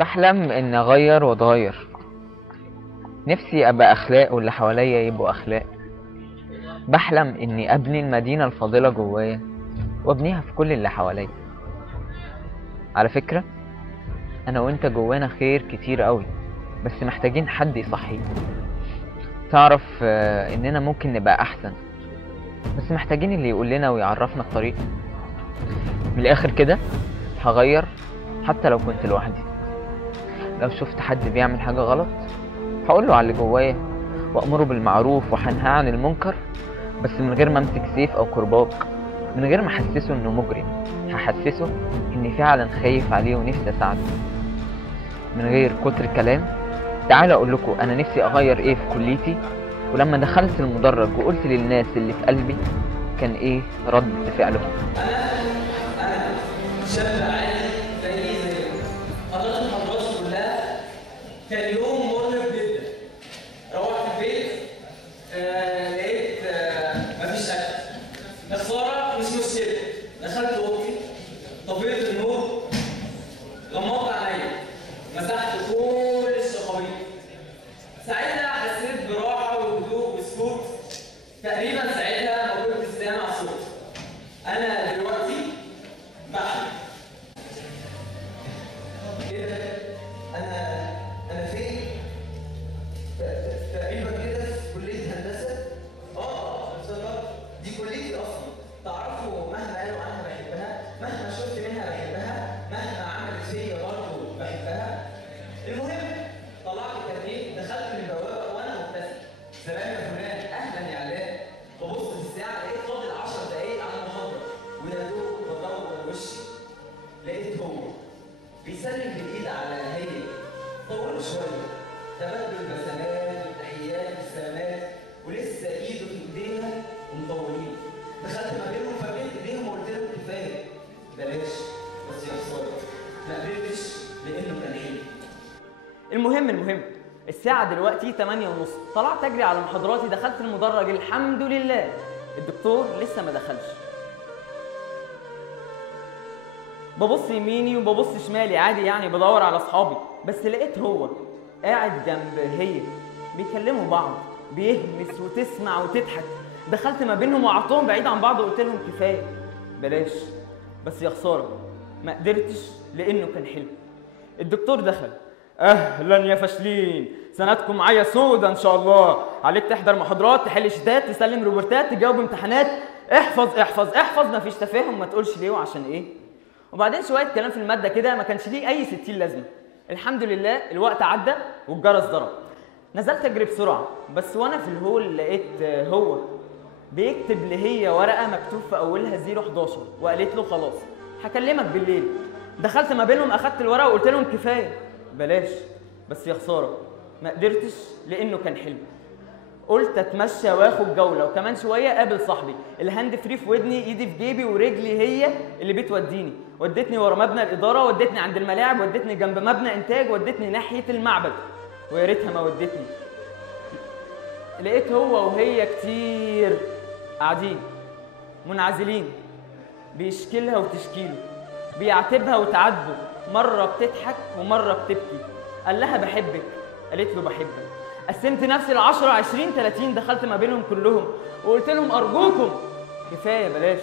بحلم إني أغير وأتغير. نفسي أبقى أخلاق واللي حواليا يبقوا أخلاق. بحلم إني أبني المدينة الفاضلة جوايا وأبنيها في كل اللي حواليا. على فكرة، أنا وإنت جوانا خير كتير قوي، بس محتاجين حد يصحيه. تعرف إننا ممكن نبقى أحسن، بس محتاجين اللي يقول لنا ويعرفنا الطريق. من الآخر كده هغير حتى لو كنت لوحدي. لو شفت حد بيعمل حاجة غلط هقوله على اللي جوايا وأمره بالمعروف وهنهى عن المنكر، بس من غير ما امسك سيف أو كرباج، من غير ما احسسه انه مجرم. هحسسه اني فعلا خايف عليه ونفسي اساعده. من غير كتر كلام، تعالوا اقول لكم انا نفسي اغير ايه في كليتي، ولما دخلت المدرج وقلت للناس اللي في قلبي كان ايه رد فعلهم. انا شاب عادي زيك. حضرت المحاضرات كلها، كان يوم مرهق جدا. روحت البيت لقيت مفيش اكل. خساره مش مشكله. دخلت اوضتي، طفيت النور، غمضت عينيا، مسحت كل الشخابيط. ساعتها حسيت براحه وهدوء وسكوت. تقريبا ساعتها ما كنتش سامع صوت. انا دلوقتي بحلم. ايه ده؟ انا فين؟ تقريبا كده في كليه هندسه. افتكرت دي كليتي اصلا. تعرفوا مهما قالوا عنها بحبها، مهما شفت منها بحبها، مهما عملت فيا برضه بحبها. المهم طلعت الكارنيه، دخلت من البوابه وانا مبتسم. سلام يا فلان، اهلا يا علاء. ببص في الساعه لقيت فاضل 10 دقايق على المحاضره، ويا دوب بدور وشي لقيت هو بيسلم بالايد على هي. طولوا شويه، تبادل البسمات والتحيات والسلامات، ولسه ايده في ايديها ومطولين. دخلت ما بينهم فبين ايديهم وقلت لهم كفايه، بلاش، بس يا خساره ما قدرتش لانه كان حلو. المهم الساعة دلوقتي 8:30. طلعت اجري على محاضراتي، دخلت المدرج الحمد لله. الدكتور لسه ما دخلش. ببص يميني وببص شمالي عادي، يعني بدور على اصحابي، بس لقيت هو قاعد جنب هي بيكلموا بعض، بيهمس وتسمع وتضحك. دخلت ما بينهم وقعدتهم بعيد عن بعض وقلت لهم كفايه، بلاش، بس يا خساره ما قدرتش لانه كان حلو. الدكتور دخل. اهلا يا فاشلين، سنتكم معايا سودا ان شاء الله. عليك تحضر محاضرات، تحل شتات، تسلم روبورتات، تجاوب امتحانات، احفظ احفظ احفظ، مفيش تفاهم، ما تقولش ليه وعشان ايه. وبعدين شويه كلام في الماده كده ما كانش ليه اي 60 لازمه. الحمد لله الوقت عدى والجرس ضرب. نزلت اجري بسرعه، بس وانا في الهول لقيت هو بيكتب لهي ورقه مكتوب في اولها 011، وقالت له خلاص هكلمك بالليل. دخلت ما بينهم، اخدت الورقه وقلت لهم كفايه، بلاش، بس يا خساره ما قدرتش لانه كان حلو. قلت اتمشى واخد جوله، وكمان شويه قابل صاحبي. الهاند فري في ودني، ايدي في جيبي، ورجلي هي اللي بتوديني. ودتني ورا مبنى الاداره، ودتني عند الملاعب، ودتني جنب مبنى انتاج، ودتني ناحيه المعبد، ويا ريتها ما ودتني. لقيت هو وهي كتير قاعدين منعزلين، بيشكلها وتشكيله، بيعاتبها وتعاتبه، مره بتضحك ومره بتبكي. قال لها بحبك، قالت له بحبك. قسمت نفسي ل10 20 30، دخلت ما بينهم كلهم وقلت لهم ارجوكم كفايه، بلاش،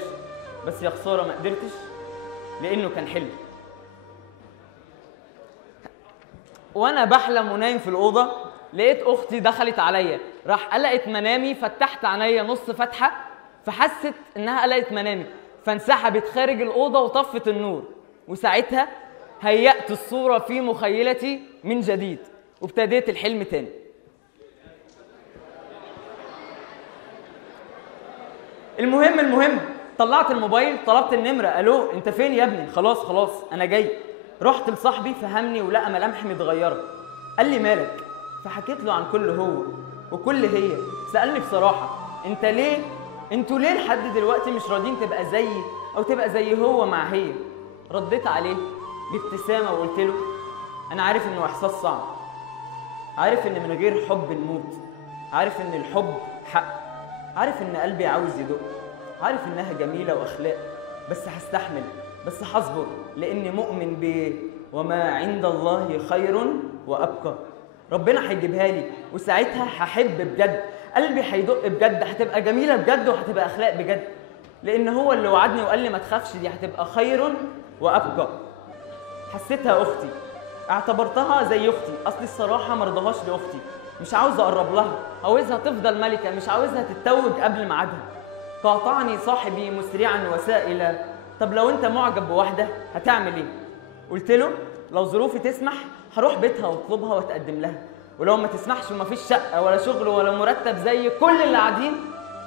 بس يا خساره ما قدرتش لانه كان حلو. وانا بحلم ونايم في الاوضه لقيت اختي دخلت عليا، راح قلقت منامي، فتحت عينيا نص فتحه، فحست انها قلقت منامي، فانسحبت خارج الاوضه وطفت النور. وساعتها هيأت الصوره في مخيلتي من جديد، وابتديت الحلم تاني. المهم طلعت الموبايل، طلبت النمره. الو، انت فين يا ابني؟ خلاص انا جاي. رحت لصاحبي، فهمني ولقى ملامحي متغيره. قال لي مالك؟ فحكيت له عن كل هو وكل هي. سالني بصراحه، انتوا ليه لحد دلوقتي مش راضيين تبقى زيي او تبقى زي هو مع هي؟ رديت عليه بابتسامه وقلت له انا عارف انه احساس صعب، عارف ان من غير حب نموت، عارف ان الحب حق، عارف ان قلبي عاوز يدق، عارف انها جميله واخلاق، بس هستحمل، بس هصبر، لاني مؤمن وما عند الله خير وأبقى. ربنا هيجيبها لي وساعتها هحب بجد، قلبي هيدق بجد، هتبقى جميلة بجد وهتبقى أخلاق بجد، لأن هو اللي وعدني وقال لي ما تخافش، دي هتبقى خير وأبقى. حسيتها أختي، اعتبرتها زي أختي، أصل الصراحة مرضهاش لأختي، مش عاوز أقرب لها، عاوزها تفضل ملكة، مش عاوزها تتوج قبل ميعادها. قاطعني صاحبي مسرعا وسائلا: طب لو أنت معجب بواحدة هتعمل إيه؟ قلت له لو ظروفي تسمح هروح بيتها واطلبها واتقدم لها، ولو ما تسمحش ومفيش شقة ولا شغل ولا مرتب زي كل اللي قاعدين،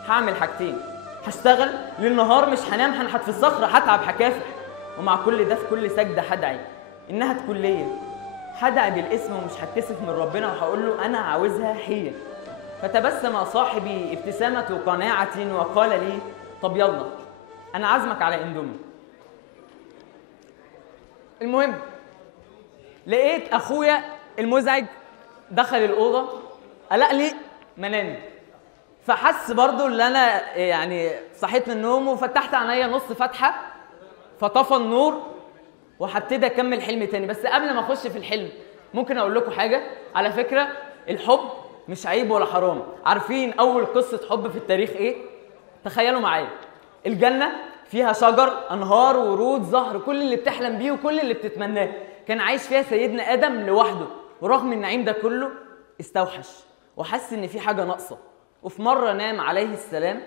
هعمل حاجتين: هشتغل للنهار، مش هنام، هنحت في الصخرة، هتعب، هكافح، ومع كل ده في كل سجدة هدعي إنها تكون ليا، هدعي بالاسم ومش هتكسف من ربنا، وهقول له أنا عاوزها هي. فتبسم صاحبي ابتسامة قناعة وقال لي: طب يلا أنا عازمك على اندومي. المهم لقيت أخويا المزعج دخل الأوضة قلق لي منامي، فحس برضو اللي أنا يعني صحيت من النوم وفتحت عينيا نص فتحة، فطفى النور وهبتدي أكمل حلم تاني. بس قبل ما أخش في الحلم ممكن أقول لكم حاجة على فكرة: الحب مش عيب ولا حرام. عارفين أول قصة حب في التاريخ إيه؟ تخيلوا معايا، الجنة فيها شجر، أنهار، ورود، زهر، كل اللي بتحلم بيه وكل اللي بتتمناه، كان عايش فيها سيدنا آدم لوحده، ورغم النعيم ده كله استوحش وحس إن في حاجة ناقصة. وفي مرة نام عليه السلام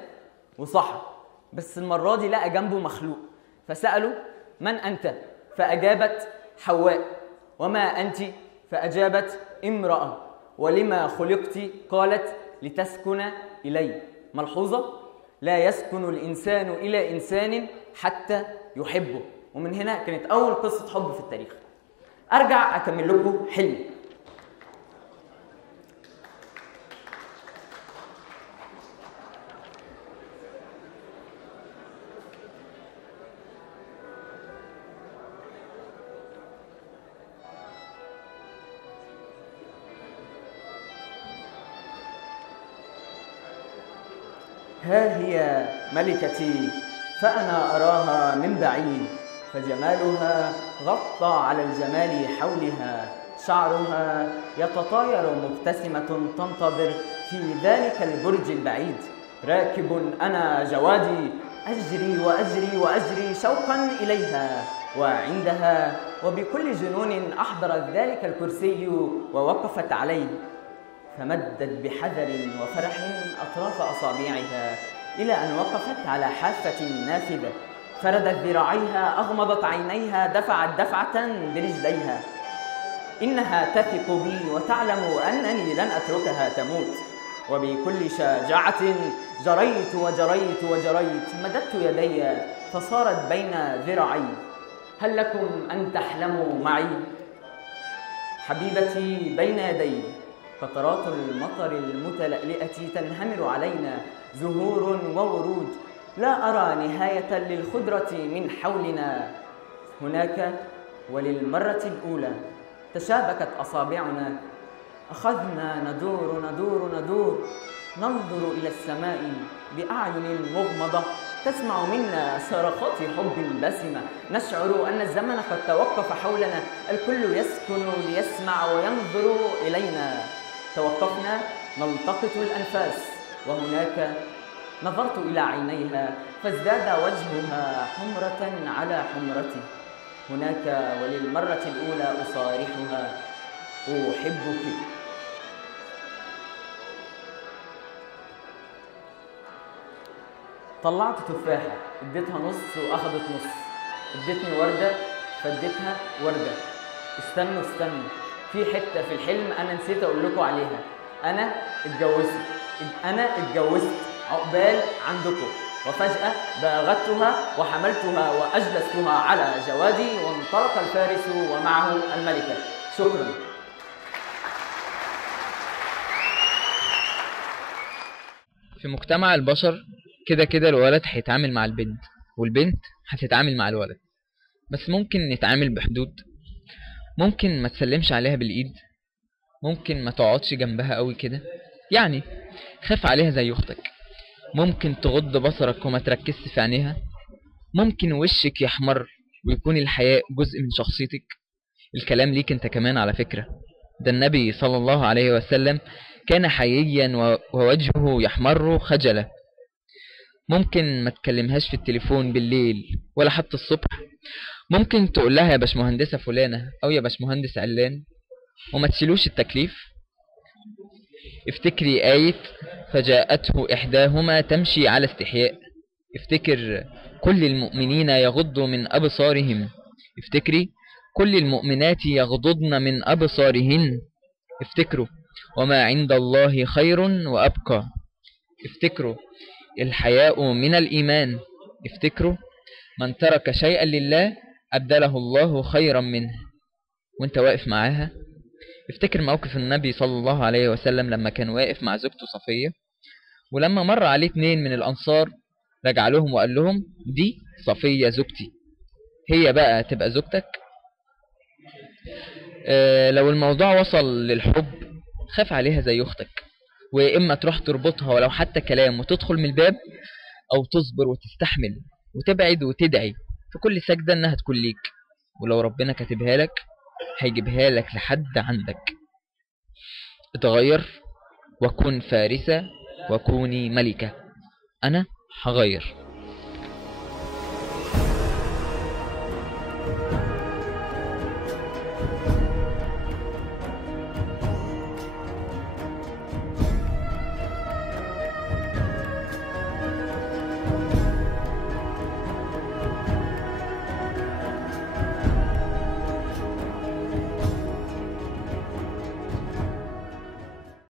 وصحى، بس المرة دي لقى جنبه مخلوق، فسأله: من أنت؟ فأجابت حواء. وما أنت؟ فأجابت امرأة. ولما خلقت؟ قالت: لتسكن إلي. ملحوظة: لا يسكن الإنسان إلى إنسان حتى يحبه. ومن هنا كانت أول قصة حب في التاريخ. أرجع أكمل لكم حلمي. ها هي ملكتي فأنا أراها من بعيد، فجمالها غطى على الجمال حولها، شعرها يتطاير مبتسمة تنتظر في ذلك البرج البعيد. راكب أنا جوادي، أجري وأجري وأجري شوقا إليها، وعندها وبكل جنون أحضرت ذلك الكرسي ووقفت عليه، فمدت بحذر وفرح أطراف أصابعها إلى أن وقفت على حافة نافذة، فردت ذراعيها، أغمضت عينيها، دفعت دفعة برجليها. إنها تثق بي وتعلم أنني لن أتركها تموت، وبكل شجاعة جريت وجريت وجريت، مددت يدي فصارت بين ذراعي. هل لكم أن تحلموا معي؟ حبيبتي بين يدي قطرات المطر المتلألئة تنهمر علينا، زهور وورود، لا أرى نهاية للخضرة من حولنا. هناك وللمرة الأولى تشابكت أصابعنا، أخذنا ندور ندور ندور، ننظر إلى السماء بأعين مغمضة، تسمع منا صرخات حب باسمة، نشعر أن الزمن قد توقف حولنا، الكل يسكن ليسمع وينظر إلينا. توقفنا نلتقط الأنفاس، وهناك نظرت إلى عينيها فازداد وجهها حمرة على حمرتي. هناك وللمرة الأولى أصارحها: أحبك. طلعت تفاحة، اديتها نص وأخدت نص، اديتني وردة فاديتها وردة. استنوا في حتة في الحلم أنا نسيت أقول لكم عليها. أنا اتجوزت عقبال عندكم، وفجأة باغتها وحملتها وأجلستها على جوادي، وانطلق الفارس ومعه الملكة. شكرا. في مجتمع البشر كده كده الولد هيتعامل مع البنت والبنت هتتعامل مع الولد، بس ممكن نتعامل بحدود. ممكن ما تسلمش عليها بالإيد، ممكن ما تقعدش جنبها قوي كده، يعني خاف عليها زي اختك. ممكن تغض بصرك وما تركزش في عينيها، ممكن وشك يحمر ويكون الحياء جزء من شخصيتك. الكلام ليك انت كمان على فكرة. ده النبي صلى الله عليه وسلم كان حييا ووجهه يحمر خجلا. ممكن ما تكلمهاش في التليفون بالليل ولا حتى الصبح. ممكن تقول لها يا باشمهندسة فلانة أو يا باشمهندس علان وما تشيلوش التكليف. افتكري آية فجاءته إحداهما تمشي على استحياء. افتكر كل المؤمنين يغضوا من أبصارهم. افتكري كل المؤمنات يغضضن من أبصارهن. افتكروا وما عند الله خير وأبقى. افتكروا الحياء من الإيمان. افتكروا من ترك شيئا لله أبدله الله خيرا منه. وانت واقف معاها افتكر موقف النبي صلى الله عليه وسلم لما كان واقف مع زوجته صفية، ولما مر عليه 2 من الأنصار رجع لهم وقال لهم دي صفية زوجتي، هي بقى تبقى زوجتك. لو الموضوع وصل للحب خاف عليها زي أختك، وإما تروح تربطها ولو حتى كلام وتدخل من الباب، أو تصبر وتستحمل وتبعد وتدعي في كل سجدة إنها تكون ليك، ولو ربنا كاتبها لك هيجيبها لك لحد عندك. اتغير وكن فارسة وكوني ملكة. أنا هغير.